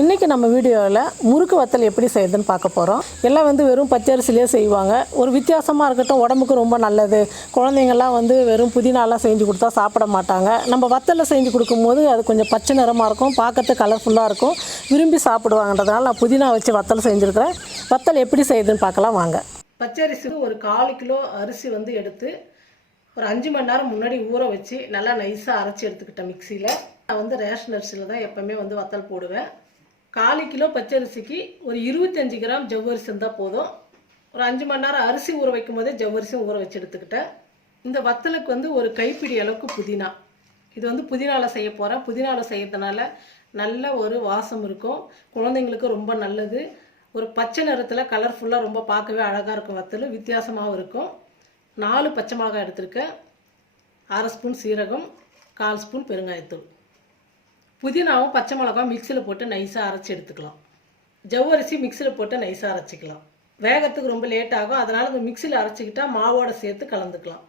இன்றைக்கி நம்ம வீடியோவில் முறுக்கு வத்தல் எப்படி செய்யுதுன்னு பார்க்க போகிறோம். எல்லாம் வெறும் பச்சரிசிலேயே செய்வாங்க. ஒரு வித்தியாசமாக இருக்கட்டும், உடம்புக்கு ரொம்ப நல்லது. குழந்தைங்கள்லாம் வெறும் புதினாலாம் செஞ்சு கொடுத்தா சாப்பிட மாட்டாங்க. நம்ம வத்தலில் செஞ்சு கொடுக்கும்போது அது கொஞ்சம் பச்சை நிறமாக இருக்கும், பார்க்கறதுக்கு கலர்ஃபுல்லாக இருக்கும், விரும்பி சாப்பிடுவாங்கன்றதுனால நான் புதினா வச்சு வத்தல் செஞ்சுருக்கிறேன். வத்தல் எப்படி செய்யுதுன்னு பார்க்கலாம் வாங்க. பச்சரிசி ஒரு 1/4 கிலோ அரிசி எடுத்து ஒரு 5 மணி நேரம் முன்னாடி ஊற வச்சு நல்லா நைஸாக அரைச்சி எடுத்துக்கிட்டேன் மிக்சியில். நான் ரேஷன் அரிசியில் தான் எப்போவுமே வத்தல் போடுவேன். 1/4 கிலோ பச்சரிசிக்கு ஒரு 25 கிராம் ஜவ்வரிசி இருந்தால் போதும். ஒரு 5 மணி நேரம் அரிசி ஊற வைக்கும் போதே ஜவ்வரிசியும் ஊற வச்சு எடுத்துக்கிட்டேன். இந்த வத்தலுக்கு ஒரு கைப்பிடி அளவுக்கு புதினா. இது புதினாவில் செய்ய போகிறேன். புதினாவில் செய்யறதுனால நல்ல ஒரு வாசம் இருக்கும், குழந்தைங்களுக்கு ரொம்ப நல்லது. ஒரு பச்சை நிறத்தில் கலர்ஃபுல்லாக ரொம்ப பார்க்கவே அழகாக இருக்கும் வத்தல், வித்தியாசமாகவும் இருக்கும். 4 பச்சை மிளகாய் எடுத்திருக்கேன், 1/2 ஸ்பூன் சீரகம், 1/4 ஸ்பூன் பெருங்காயத்தூள். புதினாவும் பச்சை மிளகாவும் மிக்சியில் போட்டு நைஸாக அரைச்சி எடுத்துக்கலாம். ஜவ்வரிசி மிக்சியில் போட்டு நைஸாக அரைச்சிக்கலாம். வேகத்துக்கு ரொம்ப லேட் ஆகும், அதனால் இந்த மிக்சியில் அரைச்சிக்கிட்டால் மாவோடு சேர்த்து கலந்துக்கலாம்.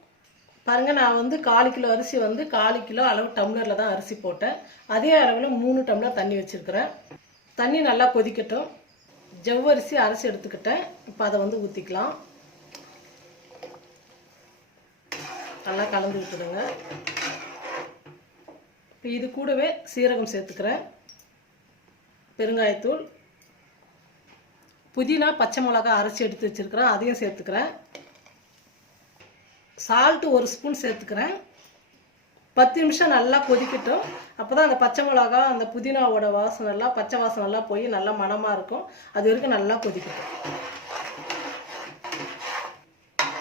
பாருங்கள், நான் 1/4 கிலோ அரிசி 1/4 கிலோ அளவு டம்ளரில் தான் அரிசி போட்டேன். அதே அளவில் 3 டம்ளர் தண்ணி வச்சுருக்கிறேன். தண்ணி நல்லா கொதிக்கட்டும். ஜவ்வரிசி அரைச்சி எடுத்துக்கிட்டேன். இப்போ அதை ஊற்றிக்கலாம். நல்லா கலந்து விட்டுடுங்க. இப்போ இது கூடவே சீரகம் சேர்த்துக்கிறேன், பெருங்காயத்தூள், புதினா பச்சை மிளகாய் அரைச்சி எடுத்து வச்சுருக்கிறேன், அதையும் சேர்த்துக்கிறேன். சால்ட்டு 1 ஸ்பூன் சேர்த்துக்கிறேன். 10 நிமிஷம் நல்லா கொதிக்கட்டும். அப்போ தான் அந்த பச்சை மிளகா அந்த புதினாவோட வாசனைலாம் பச்சை வாசனைலாம் போய் நல்லா மணமாக இருக்கும். அது வரைக்கும் நல்லா கொதிக்கட்டும்.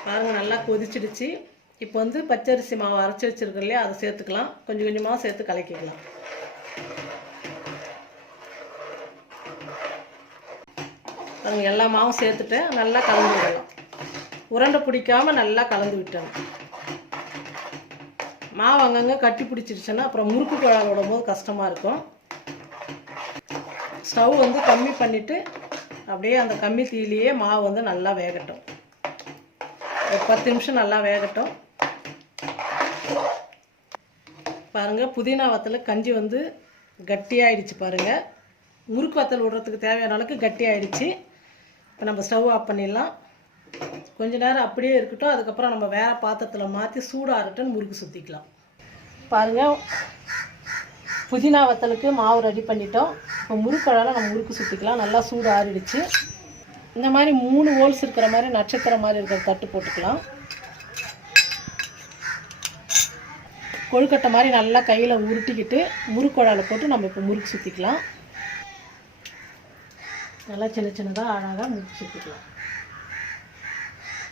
பாருங்கள், நல்லா கொதிச்சிடுச்சு. இப்போ பச்சரிசி மாவு அரைச்சி வச்சுருக்கோம் இல்லையா, அதை சேர்த்துக்கலாம். கொஞ்சம் கொஞ்சமாக சேர்த்து கலக்கிக்கலாம். பாருங்கள், எல்லா மாவும் சேர்த்துட்டு நல்லா கலந்து விடலாம். உருண்டை பிடிக்காமல் நல்லா கலந்து விட்டணும். மாவு அங்கங்கே கட்டி பிடிச்சிருச்சுன்னா அப்புறம் முறுக்கு குழாய் விடும் போது கஷ்டமாக இருக்கும். ஸ்டவ் கம்மி பண்ணிவிட்டு அப்படியே அந்த கம்மி தீயிலேயே மாவு நல்லா வேகட்டும். ஒரு 10 நிமிஷம் நல்லா வேகட்டும். பாருங்கள், புதினா வத்தல் கஞ்சி கட்டியாகிடுச்சு. பாருங்கள், முறுக்கு வத்தல் விடுறதுக்கு தேவையான அளவுக்கு கட்டியாகிடுச்சு. இப்போ நம்ம ஸ்டவ் ஆஃப் பண்ணிடலாம். கொஞ்ச நேரம் அப்படியே இருக்கட்டும். அதுக்கப்புறம் நம்ம வேறு பாத்திரத்தில் மாற்றி சூடாகட்டும் முறுக்கு சுற்றிக்கலாம். பாருங்கள், புதினா வத்தலுக்கு மாவு ரெடி பண்ணிட்டோம். இப்போ முறுக்களால் நம்ம முறுக்கு சுற்றிக்கலாம். நல்லா சூடு ஆறிடுச்சு. இந்த மாதிரி 3 ஹோல்ஸ் இருக்கிற மாதிரி நட்சத்திரம் மாதிரி இருக்கிற தட்டு போட்டுக்கலாம். கொழுக்கட்டை மாதிரி நல்லா கையில் உருட்டிக்கிட்டு முறுக்குழாயில் போட்டு நம்ம இப்போ முறுக்கு சுற்றிக்கலாம். நல்லா சின்ன சின்னதாக அழகாக முறுக்கு சுற்றிக்கலாம்.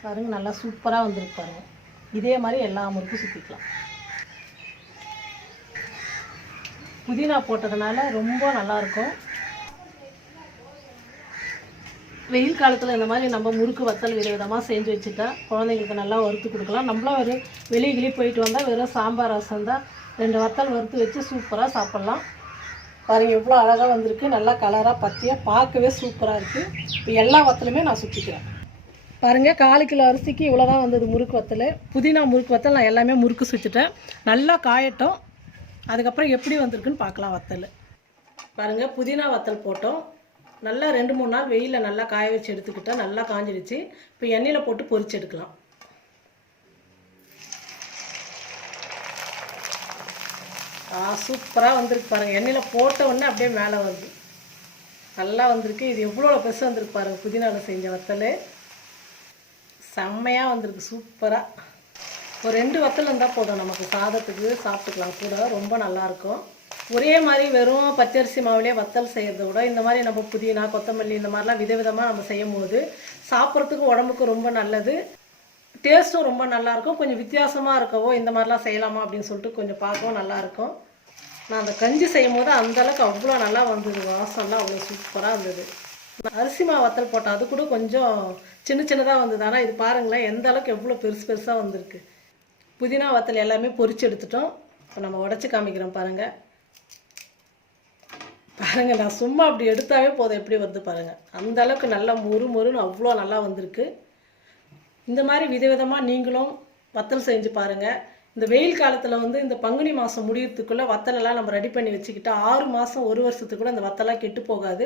பாருங்கள், நல்லா சூப்பராக வந்துருக்கு பாருங்கள். இதே மாதிரி எல்லா முறுக்கும் சுற்றிக்கலாம். புதினா போட்டதுனால ரொம்ப நல்லாயிருக்கும். வெயில் காலத்தில் இந்த மாதிரி நம்ம முறுக்கு வத்தல் விதவிதமாக செஞ்சு வச்சுட்டா குழந்தைங்களுக்கு நல்லா வறுத்து கொடுக்கலாம். நம்மளும் வெளியே போயிட்டு வந்தால் வெறும் சாம்பார் ரசம் தான் 2 வத்தல் வறுத்து வச்சு சூப்பராக சாப்பிட்லாம். பாருங்கள், எவ்வளோ அழகாக வந்திருக்கு. நல்லா கலராக பத்தியாக பார்க்கவே சூப்பராக இருக்குது. இப்போ எல்லா வத்தலுமே நான் சுற்றிக்கிறேன். பாருங்கள், 1/4 கிலோ அரிசிக்கு இவ்வளோ தான் வந்தது முறுக்கு வத்தல். புதினா முறுக்கு வத்தல் நான் எல்லாமே முறுக்கு சுற்றிட்டேன். நல்லா காயட்டும். அதுக்கப்புறம் எப்படி வந்திருக்குன்னு பார்க்கலாம் வத்தல். பாருங்கள், புதினா வத்தல் போட்டோம். நல்லா 2-3 நாள் வெயிலில் நல்லா காய வச்சு எடுத்துக்கிட்டால் நல்லா காஞ்சிடுச்சு. இப்போ எண்ணெயில் போட்டு பொரிச்சு எடுக்கலாம். சூப்பராக வந்திருக்கு பாருங்கள். எண்ணெயில் போட்ட உடனே அப்படியே மேலே வருது. நல்லா வந்திருக்கு. இது எவ்வளோ பெருசாக வந்திருக்கு பாருங்கள். புதினாவில் செஞ்ச வத்தல் செம்மையாக வந்திருக்கு, சூப்பராக. ஒரு 2 வத்தல் இருந்தால் போதும், நமக்கு சாதத்துக்கு சாப்பிட்டுக்கலாம் கூட. ரொம்ப நல்லாயிருக்கும். ஒரே மாதிரி வெறும் பச்சரிசி மாவுலேயே வத்தல் செய்கிறத விட இந்த மாதிரி நம்ம புதினா கொத்தமல்லி இந்த மாதிரிலாம் விதவிதமாக நம்ம செய்யும் போது சாப்பிட்றதுக்கு உடம்புக்கு ரொம்ப நல்லது. டேஸ்ட்டும் ரொம்ப நல்லாயிருக்கும். கொஞ்சம் வித்தியாசமாக இருக்கவோ இந்த மாதிரிலாம் செய்யலாமா அப்படின்னு சொல்லிட்டு கொஞ்சம் பார்க்கவும் நல்லாயிருக்கும். நான் அந்த கஞ்சி செய்யும் போது அந்தளவுக்கு அவ்வளோ நல்லா வந்தது. வாசம்லாம் அவ்வளோ சூப்பராக இருந்தது. அரிசி மாவு வத்தல் போட்டால் அது கூட கொஞ்சம் சின்ன சின்னதாக வந்தது. ஆனால் இது பாருங்களேன், எந்த அளவுக்கு எவ்வளோ பெருசு பெருசாக வந்திருக்கு. புதினா வத்தல் எல்லாமே பொரிச்சு எடுத்துட்டோம். இப்போ நம்ம உடச்சி காமிக்கிறோம் பாருங்கள். பாருங்கள், நான் சும்மா அப்படி எடுத்தாவே போதும் எப்படி வருது பாருங்கள். அந்த அளவுக்கு நல்லா மொறுன்னு அவ்வளோ நல்லா வந்திருக்கு. இந்த மாதிரி விதவிதமாக நீங்களும் வத்தல் செஞ்சு பாருங்கள். இந்த வெயில் காலத்தில் வந்து இந்த பங்குனி மாதம் முடியறதுக்குள்ளே வத்தலெல்லாம் நம்ம ரெடி பண்ணி வச்சுக்கிட்டா 6 மாதம் 1 வருஷத்துக்கு கூட அந்த வத்தலாம் கெட்டு போகாது.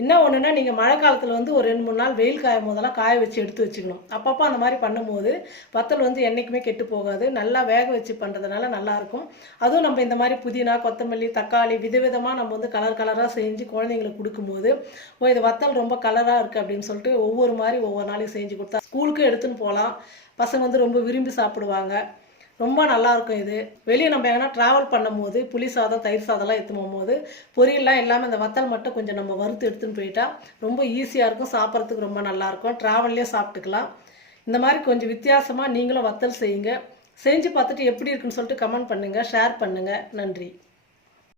என்ன ஒன்றுனா நீங்கள் மழை காலத்தில் வந்து ஒரு 2-3 நாள் வெயில் காயும் போதெல்லாம் காய வச்சு எடுத்து வச்சுக்கணும். அப்பப்போ அந்த மாதிரி பண்ணும்போது வத்தல் வந்து என்றைக்குமே கெட்டு போகாது. நல்லா வேக வச்சு பண்ணுறதுனால நல்லாயிருக்கும். அதுவும் நம்ம இந்த மாதிரி புதினா, கொத்தமல்லி, தக்காளி விதவிதமாக நம்ம வந்து கலர் கலராக செஞ்சு குழந்தைங்களுக்கு கொடுக்கும்போது இது வத்தல் ரொம்ப கலராக இருக்குது அப்படின்னு சொல்லிட்டு ஒவ்வொரு மாதிரி ஒவ்வொரு நாளைக்கு செஞ்சு கொடுத்தா ஸ்கூலுக்கு எடுத்துன்னு போகலாம். பசங்க வந்து ரொம்ப விரும்பி சாப்பிடுவாங்க. ரொம்ப நல்லாயிருக்கும் இது. வெளியே நம்ம எங்கன்னா ட்ராவல் பண்ணும்போது புளி சாதம், தயிர் சாதம்லாம் எடுத்து போகும்போது பொரியல்லாம் இல்லாமல் இந்த வத்தல் மட்டும் கொஞ்சம் நம்ம வறுத்து எடுத்துன்னு போயிட்டா ரொம்ப ஈஸியாக இருக்கும். சாப்பிட்றதுக்கு ரொம்ப நல்லாயிருக்கும். ட்ராவல்லே சாப்பிட்டுக்கலாம். இந்த மாதிரி கொஞ்சம் வித்தியாசமாக நீங்களும் வத்தல் செய்யுங்க. செஞ்சு பார்த்துட்டு எப்படி இருக்குன்னு சொல்லிட்டு கமெண்ட் பண்ணுங்கள், ஷேர் பண்ணுங்கள். நன்றி.